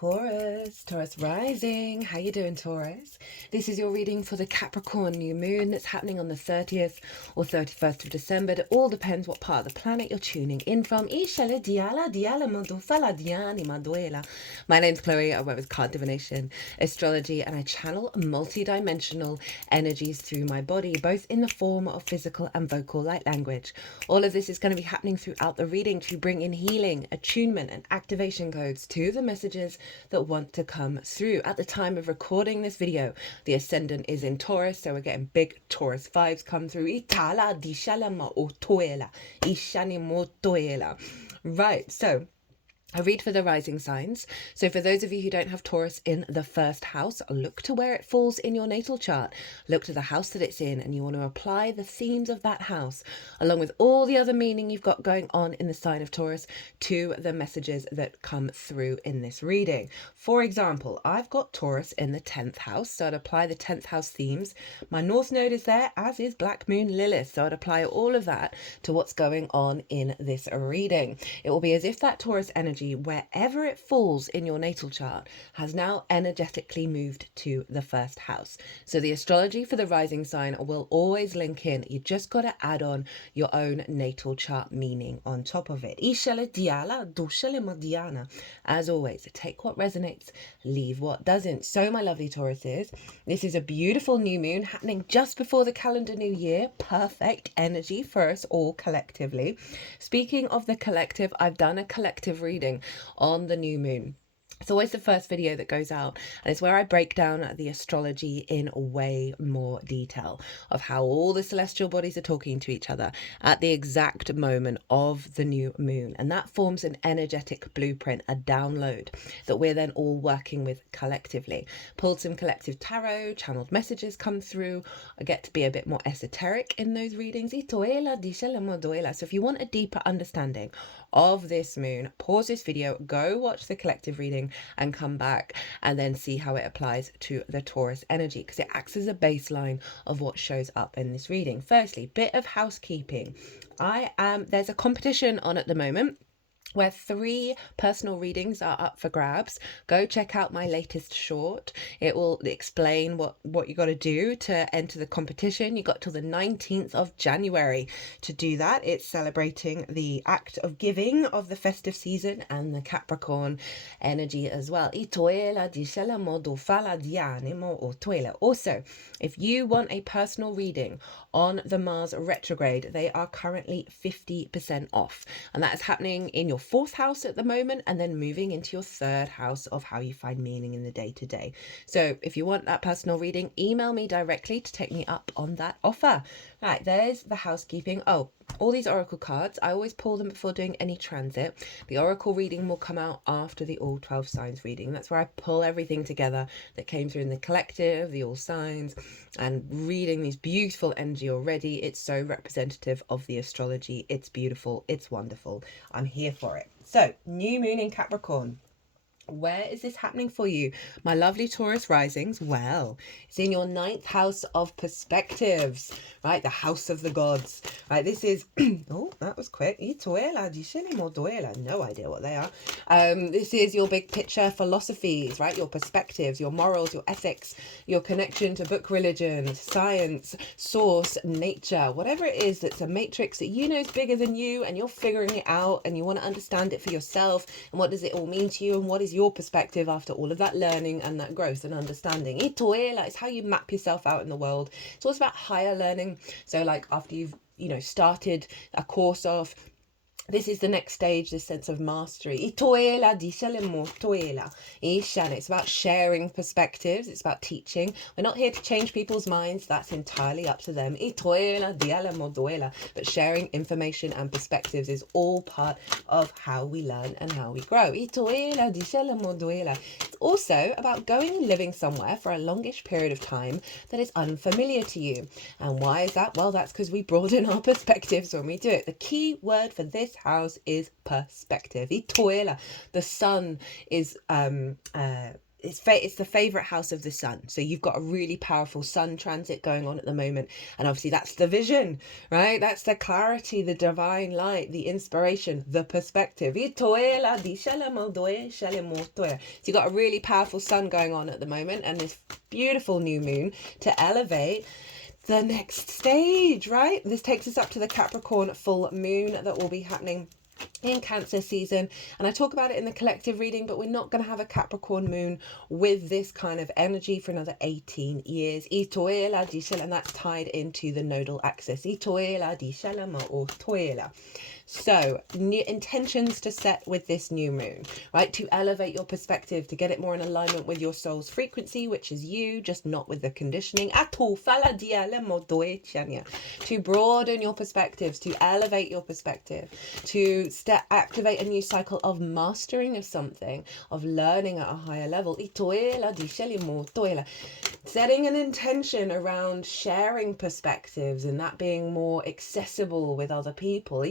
Taurus rising. How you doing, Taurus? This is your reading for the Capricorn new moon that's happening on the 30th or 31st of December. It all depends what part of the planet you're tuning in from. My name's Chloe. I work with card divination, astrology, and I channel multi-dimensional energies through my body, both in the form of physical and vocal light language. All of this is going to be happening throughout the reading to bring in healing, attunement, and activation codes to the messages that want to come through. At the time of recording this video, the ascendant is in Taurus, so we're getting big Taurus vibes come through. Right, so I read for the rising signs. So for those of you who don't have Taurus in the first house, look to where it falls in your natal chart. Look to the house that it's in, and you want to apply the themes of that house, along with all the other meaning you've got going on in the sign of Taurus, to the messages that come through in this reading. For example, I've got Taurus in the 10th house, so I'd apply the 10th house themes. My North Node is there, as is Black Moon Lilith, so I'd apply all of that to what's going on in this reading. It will be as if that Taurus energy, wherever it falls in your natal chart, has now energetically moved to the first house. So the astrology for the rising sign will always link in. You just got to add on your own natal chart meaning on top of it. As always, take what resonates, leave what doesn't. So my lovely Tauruses, this is a beautiful new moon happening just before the calendar new year. Perfect energy for us all collectively. Speaking of the collective, I've done a collective reading on the new moon. It's always the first video that goes out, and it's where I break down the astrology in way more detail of how all the celestial bodies are talking to each other at the exact moment of the new moon. And that forms an energetic blueprint, a download that we're then all working with collectively. Pulled some collective tarot, channeled messages come through. I get to be a bit more esoteric in those readings. So if you want a deeper understanding of this moon, pause this video, go watch the collective reading, and come back and then see how it applies to the Taurus energy, because it acts as a baseline of what shows up in this reading. Firstly, bit of housekeeping. There's a competition on at the moment where 3 personal readings are up for grabs. Go check out my latest short. It will explain what you got to do to enter the competition. You got till the 19th of January to do that. It's celebrating the act of giving of the festive season and the Capricorn energy as well. Also, if you want a personal reading on the Mars retrograde, they are currently 50% off, and that is happening in your 4th house at the moment, and then moving into your 3rd house of how you find meaning in the day-to-day. So if you want that personal reading, email me directly to take me up on that offer. Right, there's the housekeeping. Oh, all these oracle cards, I always pull them before doing any transit. The oracle reading will come out after the all 12 signs reading. That's where I pull everything together that came through in the collective, the all signs, and reading these beautiful energy already. It's so representative of the astrology. It's beautiful. It's wonderful. I'm here for it. So, new moon in Capricorn. Where is this happening for you, my lovely Taurus risings? Well, it's in your 9th house of perspectives, right? The house of the gods, right? This is, oh, that was quick. No idea what they are. This is your big picture philosophies, right? Your perspectives, your morals, your ethics, your connection to book religion, science, source, nature, whatever it is that's a matrix that you know is bigger than you, and you're figuring it out and you want to understand it for yourself. And what does it all mean to you? And what is your perspective after all of that learning and that growth and understanding? It's how you map yourself out in the world. It's also about higher learning. So like after you've started a course off, this is the next stage, this sense of mastery. It's about sharing perspectives. It's about teaching. We're not here to change people's minds. That's entirely up to them. But sharing information and perspectives is all part of how we learn and how we grow. It's also about going and living somewhere for a longish period of time that is unfamiliar to you. And why is that? Well, that's because we broaden our perspectives when we do it. The key word for this house is perspective. The sun is it's the favorite house of the sun. So you've got a really powerful sun transit going on at the moment. And obviously that's the vision, right? That's the clarity, the divine light, the inspiration, the perspective. So you've got a really powerful sun going on at the moment and this beautiful new moon to elevate the next stage, right? This takes us up to the Capricorn full moon that will be happening in Cancer season, and I talk about it in the collective reading, but we're not going to have a Capricorn moon with this kind of energy for another 18 years. And that's tied into the nodal axis. So, new intentions to set with this new moon, right? To elevate your perspective, to get it more in alignment with your soul's frequency, which is you, just not with the conditioning. To broaden your perspectives, to elevate your perspective, to activate a new cycle of mastering of something, of learning at a higher level. Setting an intention around sharing perspectives and that being more accessible with other people.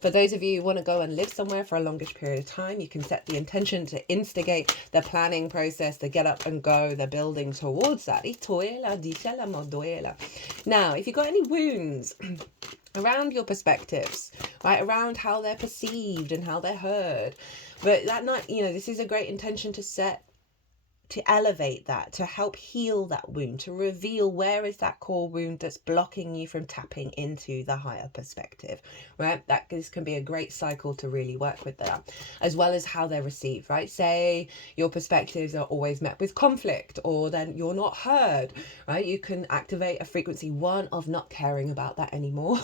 For those of you who want to go and live somewhere for a longish period of time, you can set the intention to instigate the planning process, the get up and go, the building towards that. Now, if you've got any wounds around your perspectives, right, around how they're perceived and how they're heard, but that night, this is a great intention to set, to elevate that, to help heal that wound, to reveal where is that core wound that's blocking you from tapping into the higher perspective, right? This can be a great cycle to really work with that, as well as how they're received, right? Say your perspectives are always met with conflict, or then you're not heard, right? You can activate a frequency one of not caring about that anymore.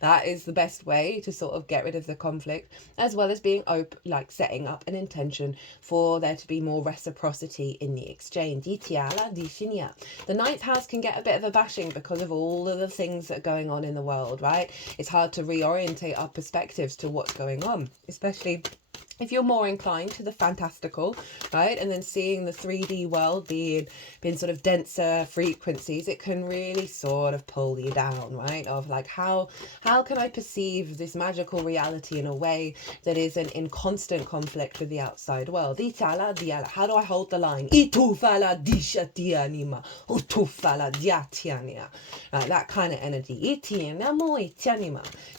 That is the best way to sort of get rid of the conflict, as well as being open, like setting up an intention for there to be more reciprocity in the exchange. The ninth house can get a bit of a bashing because of all of the things that are going on in the world, right? It's hard to reorientate our perspectives to what's going on, especially if you're more inclined to the fantastical, right? And then seeing the 3D world being sort of denser frequencies, it can really sort of pull you down, right? Of like, how can I perceive this magical reality in a way that isn't in constant conflict with the outside world? How do I hold the line? Right, that kind of energy.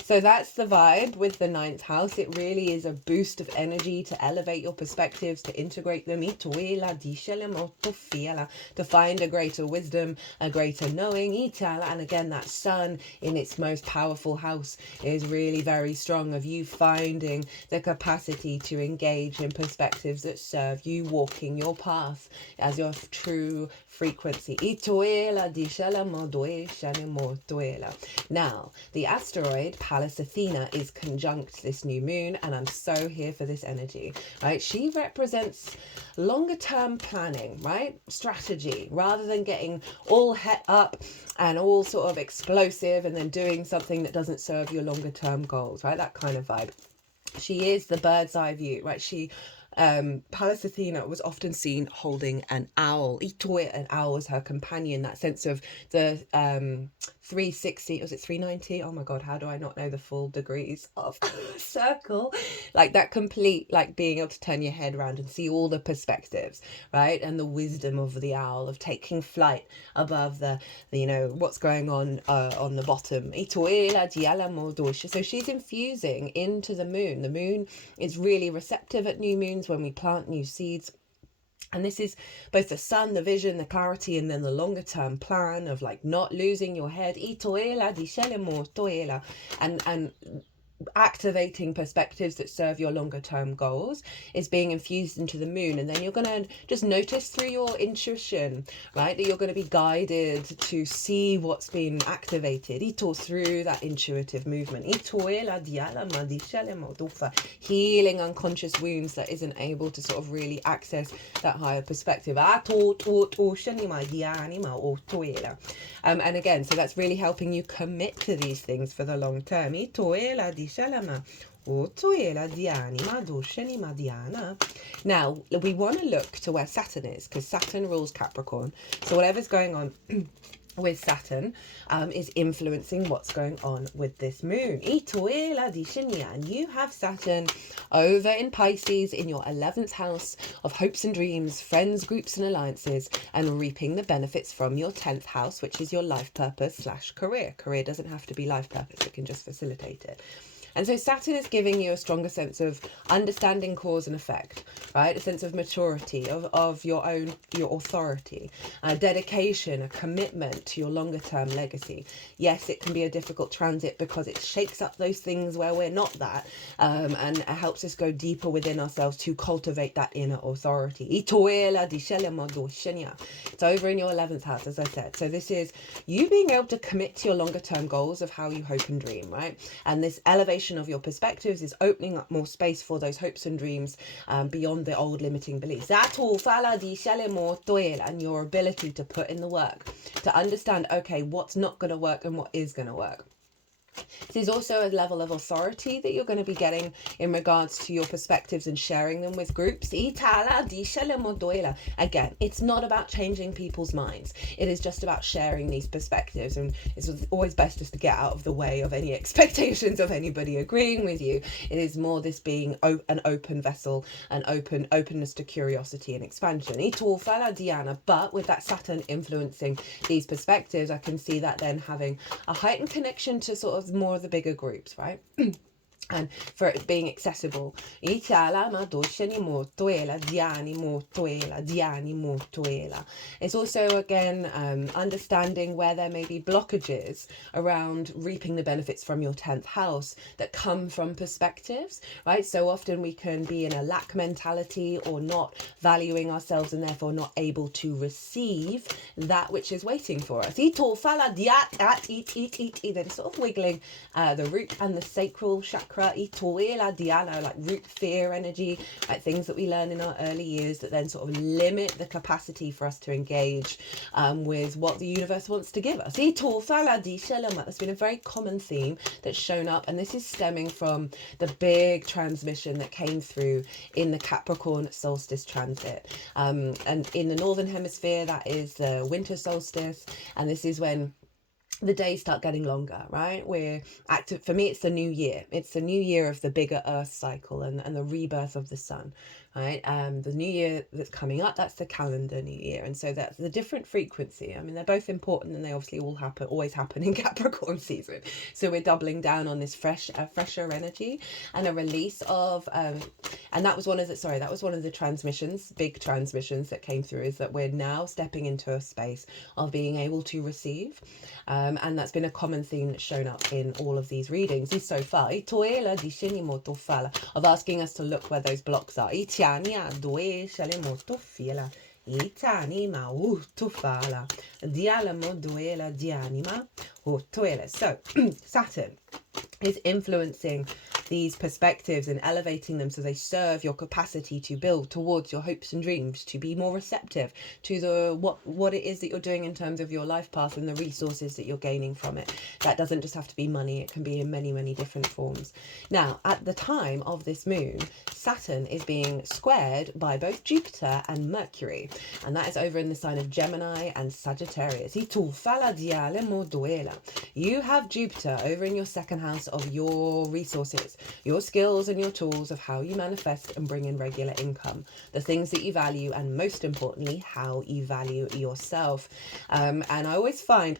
So that's the vibe with the ninth house. It really is a boost of energy to elevate your perspectives, to integrate them, to find a greater wisdom, a greater knowing. And again, that sun in its most powerful house is really very strong, of you finding the capacity to engage in perspectives that serve you, walking your path as your true frequency. Now, the asteroid Pallas Athena is conjunct this new moon, and I'm so here for this energy, right? She represents longer term planning, right? Strategy, rather than getting all het up and all sort of explosive and then doing something that doesn't serve your longer term goals, right? That kind of vibe. She is the bird's eye view, right? Pallas Athena was often seen holding an owl. An owl was her companion, that sense of the 360, was it 390? Oh my god, how do I not know the full degrees of circle? Like that complete, like being able to turn your head around and see all the perspectives, right? And the wisdom of the owl, of taking flight above the what's going on the bottom. So she's infusing into the moon. The moon is really receptive at new moons when we plant new seeds. And this is both the sun, the vision, the clarity, and then the longer term plan of like not losing your head. And activating perspectives that serve your longer term goals is being infused into the moon. And then you're going to just notice through your intuition, right, that you're going to be guided to see what's been activated through that intuitive movement. Healing unconscious wounds that isn't able to sort of really access that higher perspective. And again, so that's really helping you commit to these things for the long term. Now, we want to look to where Saturn is, because Saturn rules Capricorn. So whatever's going on with Saturn is influencing what's going on with this moon. And you have Saturn over in Pisces in your 11th house of hopes and dreams, friends, groups and alliances, and reaping the benefits from your 10th house, which is your life purpose / career. Career doesn't have to be life purpose, it can just facilitate it. And so Saturn is giving you a stronger sense of understanding cause and effect, right? A sense of maturity, of your authority, a dedication, a commitment to your longer term legacy. Yes, it can be a difficult transit because it shakes up those things where we're not that, and it helps us go deeper within ourselves to cultivate that inner authority. It's over in your 11th house, as I said. So this is you being able to commit to your longer term goals of how you hope and dream, right? And this elevation of your perspectives is opening up more space for those hopes and dreams beyond the old limiting beliefs. And your ability to put in the work, to understand, okay, what's not going to work and what is going to work. There's also a level of authority that you're going to be getting in regards to your perspectives and sharing them with groups. Again, it's not about changing people's minds. It is just about sharing these perspectives, and it's always best just to get out of the way of any expectations of anybody agreeing with you. It is more this being an open vessel, an openness to curiosity and expansion. But with that Saturn influencing these perspectives, I can see that then having a heightened connection to sort of more of the bigger groups, right? And for it being accessible. It's also, again, understanding where there may be blockages around reaping the benefits from your 10th house that come from perspectives, right? So often we can be in a lack mentality or not valuing ourselves and therefore not able to receive that which is waiting for us. Then sort of wiggling the root and the sacral chakra, like root fear energy, like things that we learn in our early years that then sort of limit the capacity for us to engage with what the universe wants to give us. That's been a very common theme that's shown up, and this is stemming from the big transmission that came through in the Capricorn solstice transit. And in the northern hemisphere, that is the winter solstice, and this is when the days start getting longer, right? We're active. For me, it's the new year. It's the new year of the bigger Earth cycle and the rebirth of the sun, right? The new year that's coming up, that's the calendar new year. And so that's the different frequency. I mean, they're both important, and they obviously always happen in Capricorn season. So we're doubling down on this fresher energy and a release of, and that was one of the transmissions, big transmissions that came through, is that we're now stepping into a space of being able to receive. And that's been a common theme that's shown up in all of these readings so far, of asking us to look where those blocks are. So Saturn is influencing these perspectives and elevating them so they serve your capacity to build towards your hopes and dreams, to be more receptive to the what it is that you're doing in terms of your life path and the resources that you're gaining from it. That doesn't just have to be money, it can be in many, many different forms. Now, at the time of this moon, Saturn is being squared by both Jupiter and Mercury, and that is over in the sign of Gemini and Sagittarius. You have Jupiter over in your second house of your resources, your skills and your tools of how you manifest and bring in regular income, the things that you value, and most importantly, how you value yourself. And I always find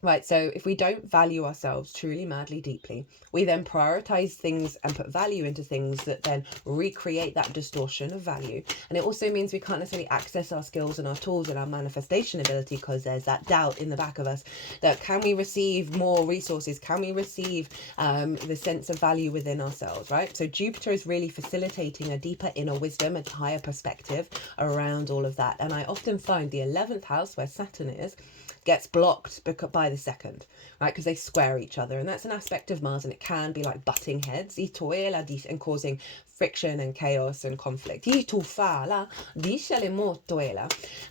right, so if we don't value ourselves truly, madly, deeply, we then prioritize things and put value into things that then recreate that distortion of value. And it also means we can't necessarily access our skills and our tools and our manifestation ability, because there's that doubt in the back of us that can we receive more resources? Can we receive the sense of value within ourselves, right? So Jupiter is really facilitating a deeper inner wisdom, a higher perspective around all of that. And I often find the 11th house, where Saturn is, gets blocked by the second, right? Because they square each other, and that's an aspect of Mars, and it can be like butting heads and causing friction and chaos and conflict.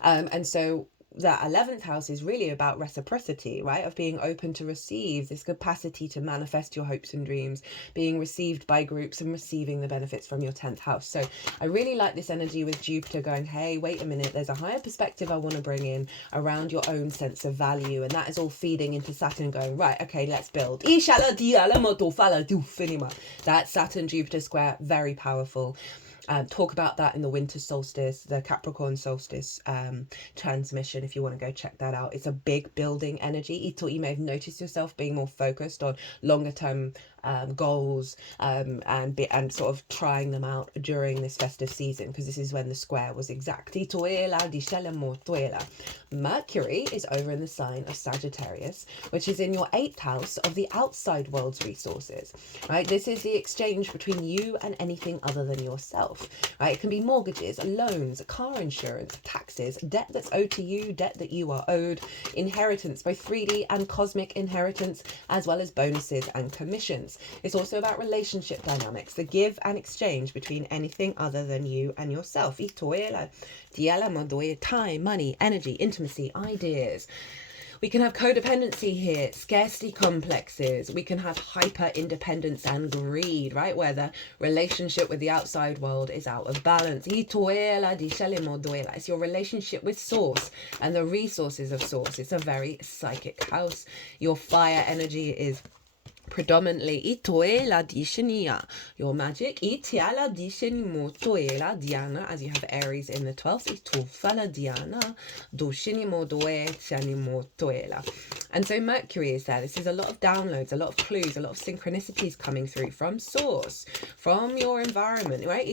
And so that 11th house is really about reciprocity, right? Of being open to receive, this capacity to manifest your hopes and dreams, being received by groups and receiving the benefits from your 10th house. So I really like this energy with Jupiter going, hey, wait a minute, there's a higher perspective I want to bring in around your own sense of value. And that is all feeding into Saturn going, right, okay, let's build. That Saturn Jupiter square, very powerful. Talk about that in the winter solstice, the Capricorn solstice transmission, if you want to go check that out. It's a big building energy. You may have noticed yourself being more focused on longer term goals and sort of trying them out during this festive season, because this is when the square was exact. Mercury is over in the sign of Sagittarius, which is in your 8th house of the outside world's resources, right? This is the exchange between you and anything other than yourself, right? It can be mortgages, loans, car insurance, taxes, debt that's owed to you, debt that you are owed, inheritance, both 3D and cosmic inheritance, as well as bonuses and commissions. It's also about relationship dynamics, the give and exchange between anything other than you and yourself. Time, money, energy, intimacy, ideas. We can have codependency here, scarcity complexes. We can have hyper independence and greed, right? Where the relationship with the outside world is out of balance. It's your relationship with source and the resources of source. It's a very psychic house. Your fire energy is predominantly your magic, Diana, as you have Aries in the 12th, and so Mercury is there. This is a lot of downloads, a lot of clues, a lot of synchronicities coming through from source, from your environment, right?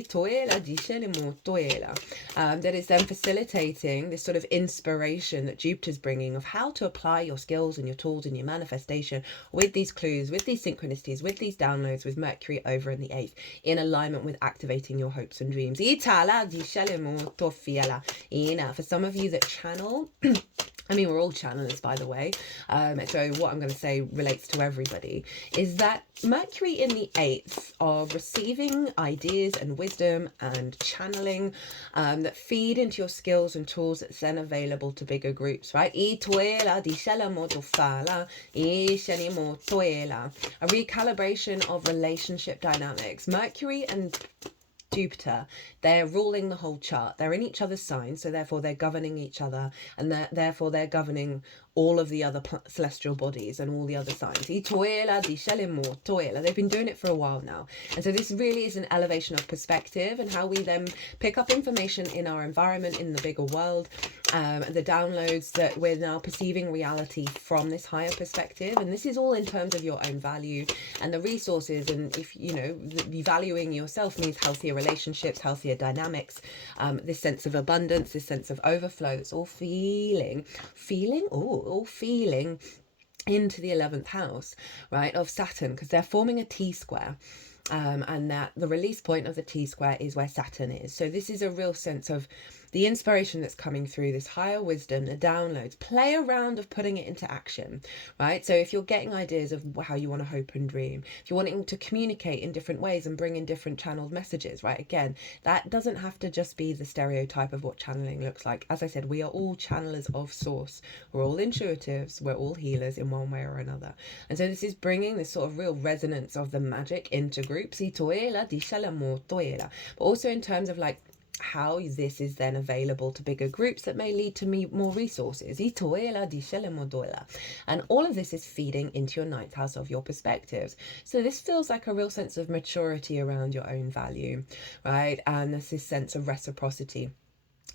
That is then facilitating this sort of inspiration that Jupiter's bringing of how to apply your skills and your tools and your manifestation with these clues, with these synchronicities, with these downloads, with Mercury over in the 8th, in alignment with activating your hopes and dreams. For some of you that channel, I mean, we're all channelers, by the way. So what I'm going to say relates to everybody, is that Mercury in the 8th of receiving ideas and wisdom and channeling that feed into your skills and tools that's then available to bigger groups, right? A recalibration of relationship dynamics. Mercury and Jupiter, they're ruling the whole chart. They're in each other's signs, so therefore they're governing each other, and therefore they're governing all of the other celestial bodies and all the other signs. They've been doing it for a while now. And so this really is an elevation of perspective and how we then pick up information in our environment, in the bigger world, the downloads that we're now perceiving reality from this higher perspective. And this is all in terms of your own value and the resources. And if, valuing yourself means healthier relationships, healthier dynamics, this sense of abundance, this sense of overflow. It's all feeling into the 11th house, right, of Saturn, because they're forming a T-square. And that the release point of the T-square is where Saturn is. So this is a real sense of the inspiration that's coming through, this higher wisdom, the downloads. Play around of putting it into action, right? So if you're getting ideas of how you want to hope and dream, if you're wanting to communicate in different ways and bring in different channeled messages, right? Again, that doesn't have to just be the stereotype of what channeling looks like. As I said, we are all channelers of source. We're all intuitives. We're all healers in one way or another. And so this is bringing this sort of real resonance of the magic into groups, but also in terms of like how this is then available to bigger groups that may lead to more resources. And all of this is feeding into your 9th house of your perspectives. So this feels like a real sense of maturity around your own value, right? And there's this sense of reciprocity,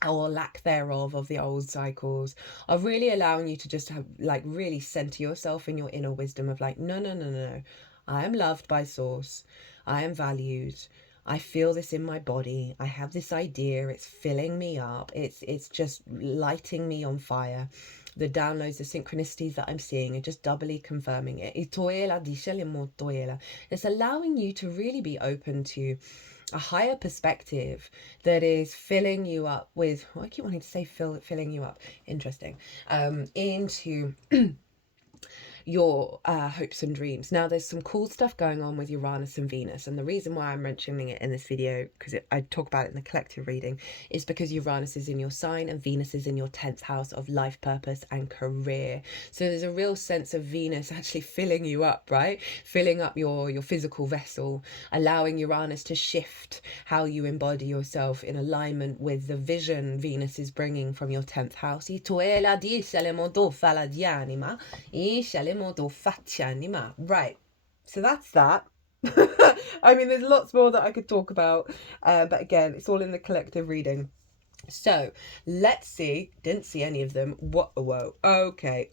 or lack thereof, of the old cycles, of really allowing you to just have, like, really center yourself in your inner wisdom of like, no. I am loved by source. I am valued. I feel this in my body. I have this idea. It's filling me up. It's just lighting me on fire. The downloads, the synchronicities that I'm seeing are just doubly confirming it. It's allowing you to really be open to a higher perspective that is filling you up with, I keep wanting to say filling you up. Interesting. Into your hopes and dreams. Now, there's some cool stuff going on with Uranus and Venus, and the reason why I'm mentioning it in this video, because I talk about it in the collective reading, is because Uranus is in your sign and Venus is in your 10th house of life purpose and career. So there's a real sense of Venus actually filling you up, right? Filling up your physical vessel, allowing Uranus to shift how you embody yourself in alignment with the vision Venus is bringing from your 10th house. Right, so that's that. I mean, there's lots more that I could talk about, but again, it's all in the collective reading. So let's see. Didn't see any of them. What? Whoa. Okay.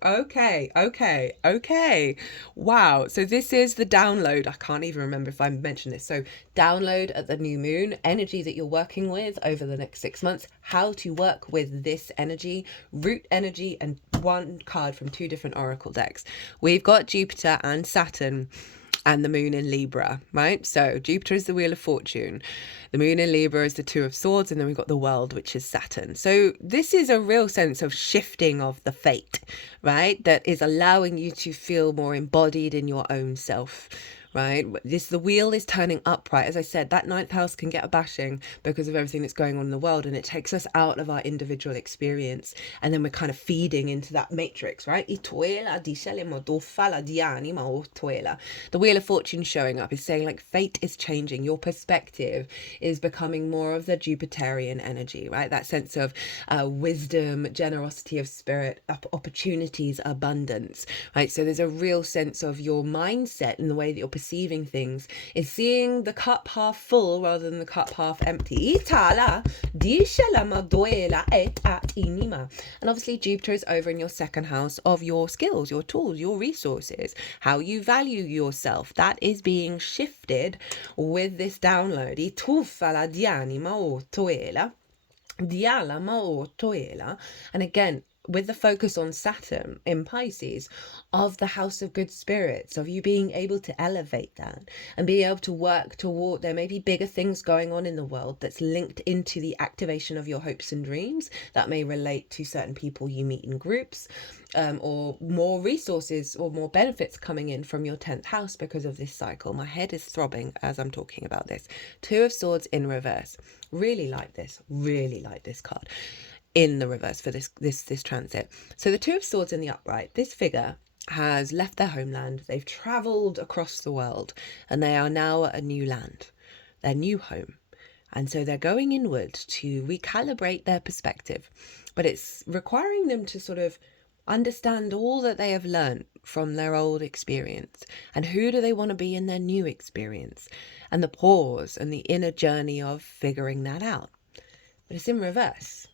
Wow. So this is the download. I can't even remember if I mentioned this. So download at the new moon, energy that you're working with over the next 6 months, how to work with this energy, root energy, and one card from 2 different oracle decks. We've got Jupiter and Saturn and the moon in Libra, right? So Jupiter is the wheel of fortune. The moon in Libra is the 2 of swords. And then we've got the world, which is Saturn. So this is a real sense of shifting of the fate, right? That is allowing you to feel more embodied in your own self, right? The wheel is turning upright. As I said, that 9th house can get a bashing because of everything that's going on in the world, and it takes us out of our individual experience, and then we're kind of feeding into that matrix, right? The wheel of fortune showing up is saying, like, fate is changing. Your perspective is becoming more of the Jupiterian energy, right? That sense of wisdom, generosity of spirit, opportunities, abundance, right? So there's a real sense of your mindset and the way that you're perceiving things is seeing the cup half full rather than the cup half empty. And obviously Jupiter is over in your 2nd house of your skills, your tools, your resources, how you value yourself. That is being shifted with this download. And again, with the focus on Saturn in Pisces, of the house of good spirits, of you being able to elevate that and being able to work toward, there may be bigger things going on in the world that's linked into the activation of your hopes and dreams that may relate to certain people you meet in groups, or more resources or more benefits coming in from your 10th house because of this cycle. My head is throbbing as I'm talking about this. 2 of swords in reverse. Really like this card in the reverse for this transit. So the 2 of swords in the upright, this figure has left their homeland. They've traveled across the world and they are now at a new land, their new home. And so they're going inward to recalibrate their perspective, but it's requiring them to sort of understand all that they have learned from their old experience and who do they want to be in their new experience, and the pause and the inner journey of figuring that out. But it's in reverse.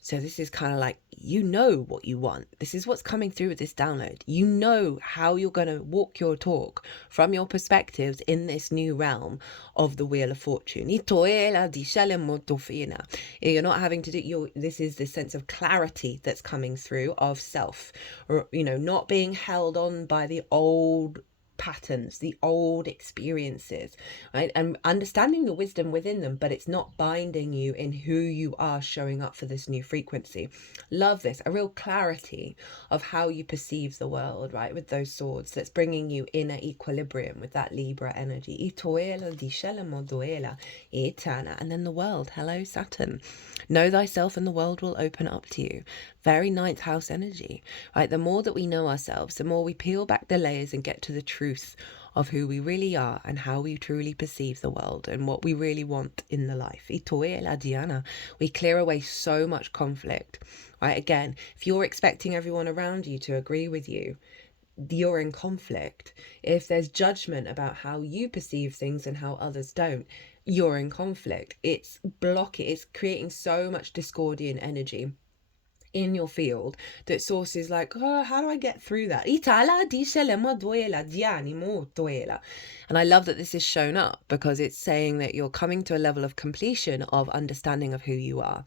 So this is kind of like, you know what you want. This is what's coming through with this download. You know how you're going to walk your talk from your perspectives in this new realm of the Wheel of Fortune. You're not having to do, this is the sense of clarity that's coming through of self, or, not being held on by the old patterns, the old experiences, right? And understanding the wisdom within them, but it's not binding you in who you are showing up for this new frequency. Love this, a real clarity of how you perceive the world, right? With those swords, that's bringing you inner equilibrium with that Libra energy. And then the world, hello Saturn. Know thyself and the world will open up to you. Very 9th house energy, right? The more that we know ourselves, the more we peel back the layers and get to the truth of who we really are and how we truly perceive the world and what we really want in the life. We clear away so much conflict, right? Again, if you're expecting everyone around you to agree with you, you're in conflict. If there's judgment about how you perceive things and how others don't, you're in conflict. It's creating so much discordian energy in your field that source is like, oh, how do I get through that? And I love that this is shown up because it's saying that you're coming to a level of completion of understanding of who you are.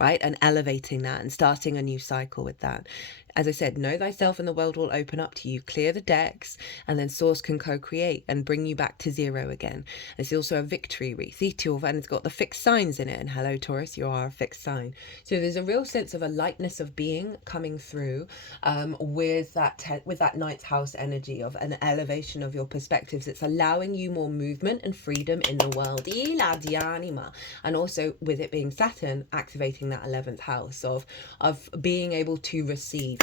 right? And elevating that and starting a new cycle with that. As I said, know thyself and the world will open up to you. Clear the decks, and then Source can co-create and bring you back to zero again. It's also a victory wreath, and it's got the fixed signs in it. And hello, Taurus, you are a fixed sign. So there's a real sense of a lightness of being coming through with that ninth house energy of an elevation of your perspectives. It's allowing you more movement and freedom in the world. And also with it being Saturn activating that 11th house of being able to receive.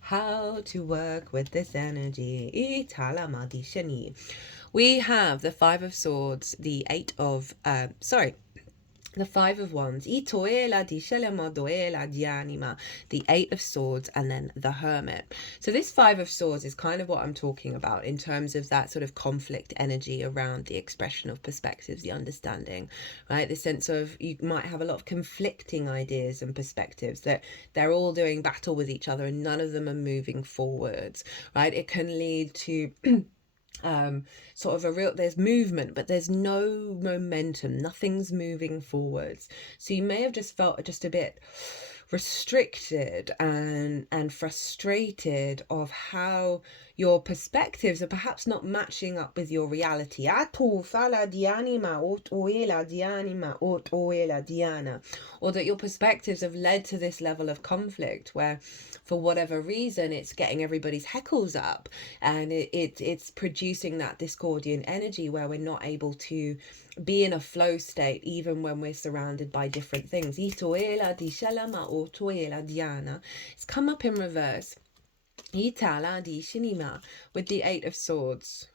How to work with this energy. We have the Five of Swords, the the Five of Wands, the Eight of Swords, and then the Hermit. So this Five of Swords is kind of what I'm talking about in terms of that sort of conflict energy around the expression of perspectives, the understanding, right? The sense of you might have a lot of conflicting ideas and perspectives that they're all doing battle with each other and none of them are moving forwards, right? It can lead to sort of there's movement but there's no momentum, nothing's moving forwards. So you may have just felt just a bit restricted and frustrated of how your perspectives are perhaps not matching up with your reality, or that your perspectives have led to this level of conflict where for whatever reason it's getting everybody's heckles up and it's producing that discordian energy where we're not able to be in a flow state even when we're surrounded by different things. It's come up in reverse with the Eight of Swords.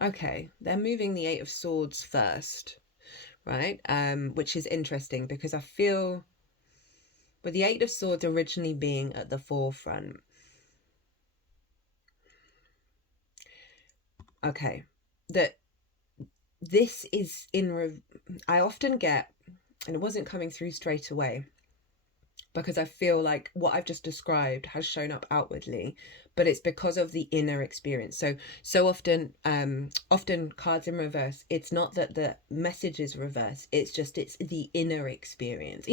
Okay, they're moving the Eight of Swords first, right? Which is interesting because I feel with the Eight of Swords originally being at the forefront. Okay, that this is I often get, and it wasn't coming through straight away because I feel like what I've just described has shown up outwardly, but it's because of the inner experience. So often cards in reverse, it's not that the message is reversed, it's the inner experience. So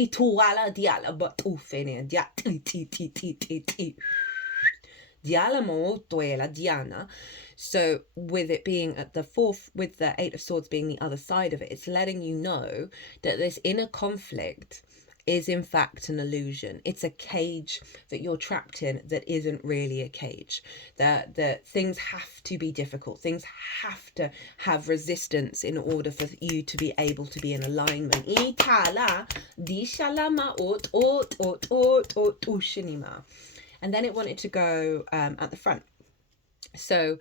with it being at the fourth, with the Eight of Swords being the other side of it, it's letting you know that this inner conflict is in fact an illusion. It's a cage that you're trapped in that isn't really a cage. That things have to be difficult. Things have to have resistance in order for you to be able to be in alignment. And then it wanted to go at the front. So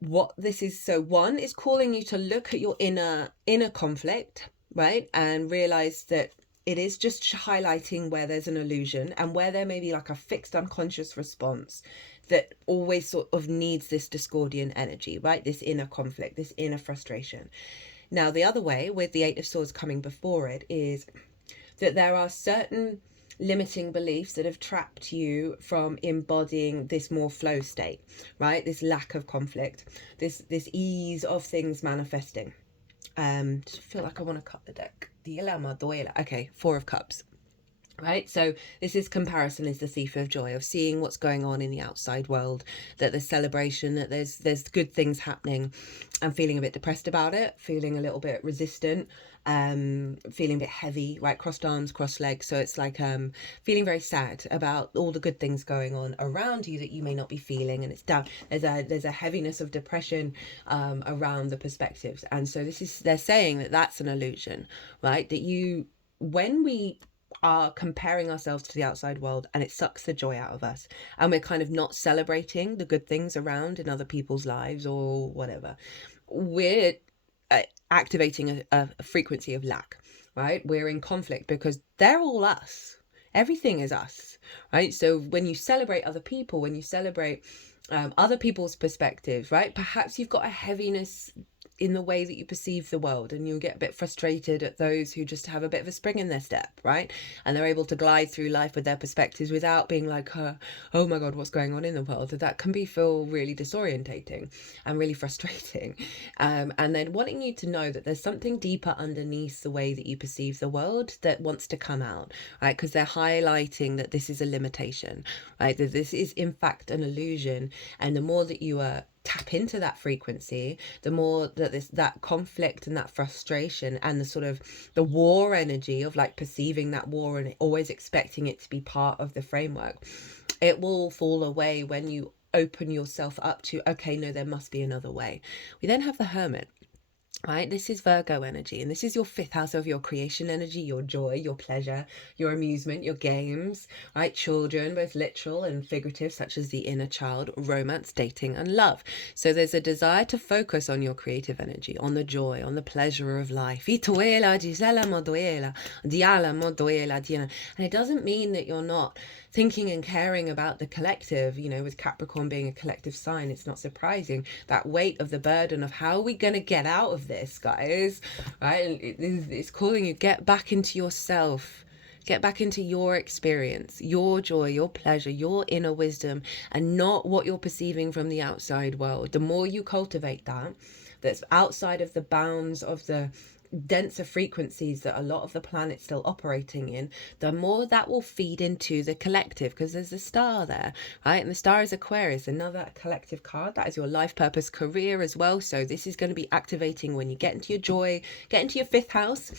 what this is, so one is calling you to look at your inner conflict, right? And realize that it is just highlighting where there's an illusion and where there may be like a fixed unconscious response that always sort of needs this discordian energy, right? This inner conflict, this inner frustration. Now, the other way with the Eight of Swords coming before it is that there are certain limiting beliefs that have trapped you from embodying this more flow state, right? This lack of conflict, this ease of things manifesting. Just feel like I want to cut the deck. Okay, Four of Cups. Right, so this is comparison is the thief of joy, of seeing what's going on in the outside world, that there's celebration, that there's good things happening, and feeling a bit depressed about it, feeling a little bit resistant, feeling a bit heavy, right, crossed arms, crossed legs. So it's like feeling very sad about all the good things going on around you that you may not be feeling, and it's down. There's a heaviness of depression around the perspectives, and so they're saying that that's an illusion, right? That when we are comparing ourselves to the outside world and it sucks the joy out of us and we're kind of not celebrating the good things around in other people's lives or whatever, we're activating a frequency of lack, right? We're in conflict because they're all us. Everything is us, right? So when you celebrate other people, when you celebrate other people's perspectives, right? Perhaps you've got a heaviness in the way that you perceive the world, and you'll get a bit frustrated at those who just have a bit of a spring in their step, right? And they're able to glide through life with their perspectives without being like, oh my god, what's going on in the world? That can feel really disorientating and really frustrating. And then wanting you to know that there's something deeper underneath the way that you perceive the world that wants to come out, right? Because they're highlighting that this is a limitation, right? That this is in fact an illusion. And the more that you tap into that frequency, the more that that conflict and that frustration and the sort of the war energy of like perceiving that war and always expecting it to be part of the framework, it will fall away when you open yourself up to, okay, no, there must be another way. We then have the Hermit. Right, this is Virgo energy, and this is your 5th house of your creation energy, your joy, your pleasure, your amusement, your games, right? Children, both literal and figurative, such as the inner child, romance, dating, and love. So there's a desire to focus on your creative energy, on the joy, on the pleasure of life. And it doesn't mean that you're not thinking and caring about the collective, you know, with Capricorn being a collective sign. It's not surprising that weight of the burden of how are we going to get out of this, guys, right? It's calling you, get back into yourself, get back into your experience, your joy, your pleasure, your inner wisdom, and not what you're perceiving from the outside world. The more you cultivate that, that's outside of the bounds of the denser frequencies that a lot of the planet's still operating in, the more that will feed into the collective, because there's a star there, right? And the star is Aquarius, another collective card. That is your life purpose, career as well. So this is going to be activating when you get into your joy, get into your 5th house.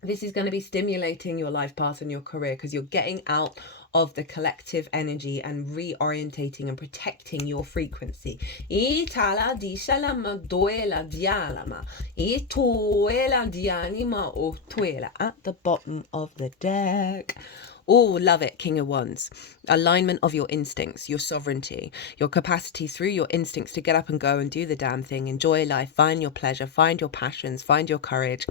This is going to be stimulating your life path and your career, because you're getting out of the collective energy and reorientating and protecting your frequency. At the bottom of the deck. Oh, love it. King of Wands. Alignment of your instincts, your sovereignty, your capacity through your instincts to get up and go and do the damn thing, enjoy life, find your pleasure, find your passions, find your courage,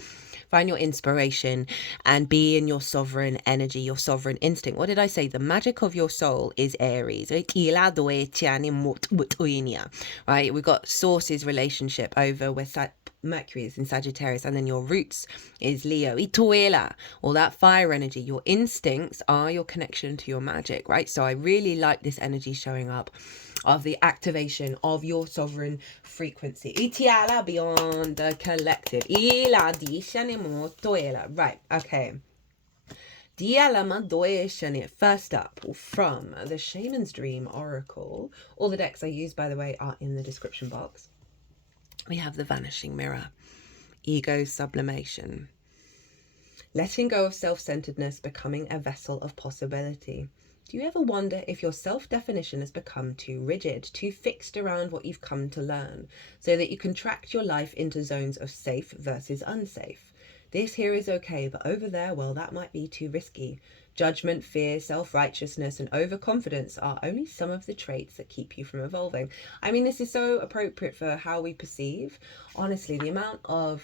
find your inspiration, and be in your sovereign energy, your sovereign instinct. What did I say? The magic of your soul is Aries. Right? We've got sources relationship over where Mercury is in Sagittarius, and then your roots is Leo. All that fire energy. Your instincts are your connection to your magic, right? So I really like this energy showing up of the activation of your sovereign frequency. Itiala beyond the collective. Right, okay. First up, from the Shaman's Dream Oracle. All the decks I use, by the way, are in the description box. We have the Vanishing Mirror. Ego sublimation. Letting go of self-centeredness, becoming a vessel of possibility. Do you ever wonder if your self-definition has become too rigid, too fixed around what you've come to learn, so that you contract your life into zones of safe versus unsafe? This here is okay, but over there, well, that might be too risky. Judgment, fear, self-righteousness, and overconfidence are only some of the traits that keep you from evolving. I mean, this is so appropriate for how we perceive. Honestly, the amount of...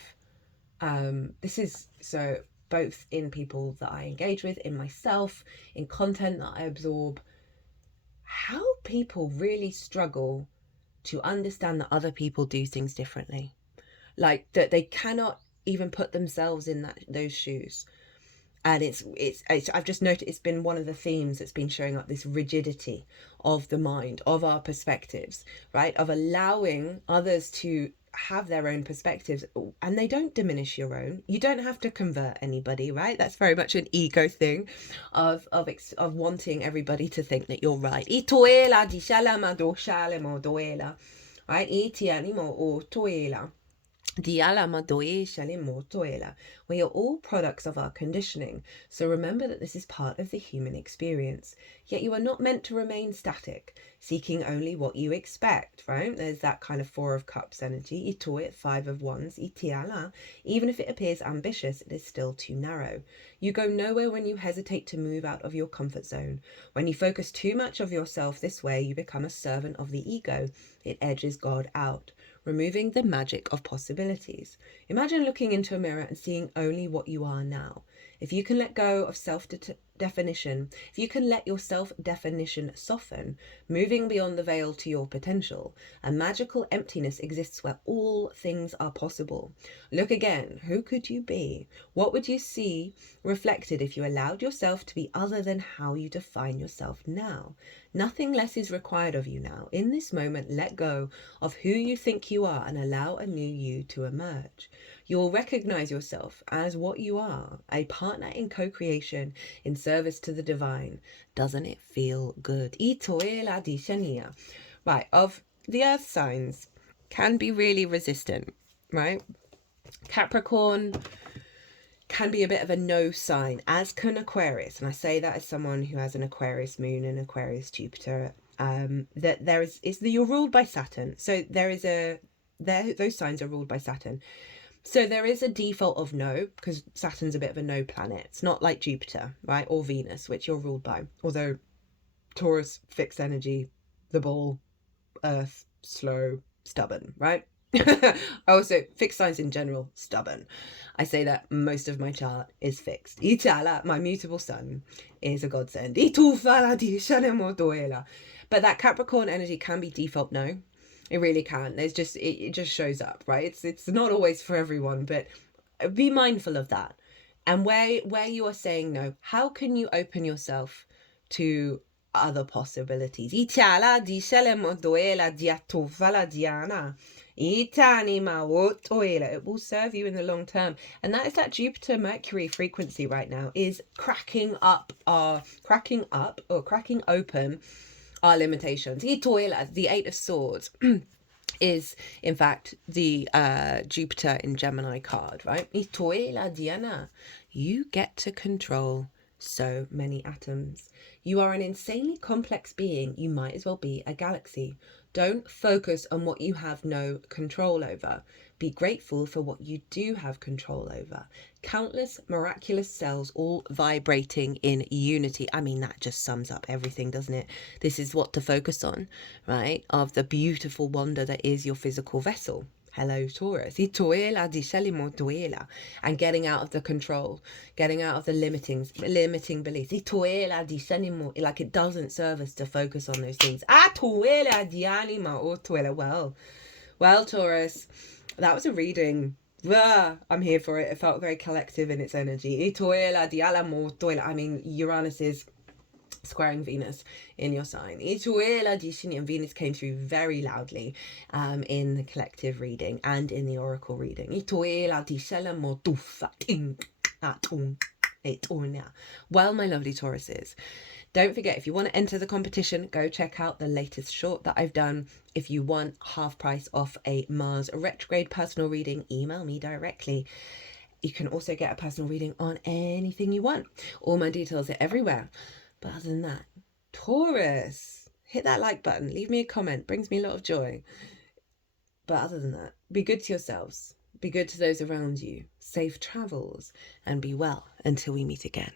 this is so... both in people that I engage with, in myself, in content that I absorb, how people really struggle to understand that other people do things differently. Like that they cannot even put themselves in those shoes. And it's I've just noticed it's been one of the themes that's been showing up, this rigidity of the mind, of our perspectives, right? Of allowing others to have their own perspectives, and they don't diminish your own. You don't have to convert anybody, right? That's very much an ego thing of wanting everybody to think that you're right. Right? We are all products of our conditioning, so remember that this is part of the human experience. Yet you are not meant to remain static, seeking only what you expect, right? There's that kind of 4 of Cups energy, 5 of Wands, even if it appears ambitious, it is still too narrow. You go nowhere when you hesitate to move out of your comfort zone. When you focus too much of yourself this way, you become a servant of the ego. It edges God out, removing the magic of possibilities. Imagine looking into a mirror and seeing only what you are now. If you can let go of self-definition, if you can let your self-definition soften, moving beyond the veil to your potential, a magical emptiness exists where all things are possible. Look again. Who could you be? What would you see reflected if you allowed yourself to be other than how you define yourself now? Nothing less is required of you now. In this moment, let go of who you think you are and allow a new you to emerge. You'll recognize yourself as what you are, a partner in co-creation, in service to the divine. Doesn't it feel good? Right, of the earth signs can be really resistant, right? Capricorn can be a bit of a no sign, as can Aquarius. And I say that as someone who has an Aquarius moon and Aquarius Jupiter. You're ruled by Saturn. So those signs are ruled by Saturn. So there is a default of no, because Saturn's a bit of a no planet. It's not like Jupiter, right? Or Venus, which you're ruled by. Although Taurus, fixed energy, the ball, Earth, slow, stubborn, right? Also, fixed signs in general, stubborn. I say that most of my chart is fixed. My mutable sun is a godsend. But that Capricorn energy can be default no. It really can. There's just it just shows up, right? It's not always for everyone, but be mindful of that. And where you are saying no, how can you open yourself to other possibilities? It will serve you in the long term. And that is that Jupiter Mercury frequency right now is cracking open our limitations. The Eight of Swords is in fact the Jupiter in Gemini card, right? You get to control so many atoms. You are an insanely complex being. You might as well be a galaxy. Don't focus on what you have no control over. Be grateful for what you do have control over. Countless miraculous cells all vibrating in unity. I mean, that just sums up everything, doesn't it? This is what to focus on, right? Of the beautiful wonder that is your physical vessel. Hello, Taurus. And getting out of the control, getting out of the limiting beliefs. Like it doesn't serve us to focus on those things. Well, Taurus, that was a reading. I'm here for it. It felt very collective in its energy. I mean, Uranus is squaring Venus in your sign. And Venus came through very loudly in the collective reading and in the oracle reading. Well, my lovely Tauruses, don't forget, if you want to enter the competition, go check out the latest short that I've done. If you want half price off a Mars retrograde personal reading, email me directly. You can also get a personal reading on anything you want. All my details are everywhere. But other than that, Taurus, hit that like button, leave me a comment, brings me a lot of joy. But other than that, be good to yourselves, be good to those around you, safe travels, and be well until we meet again.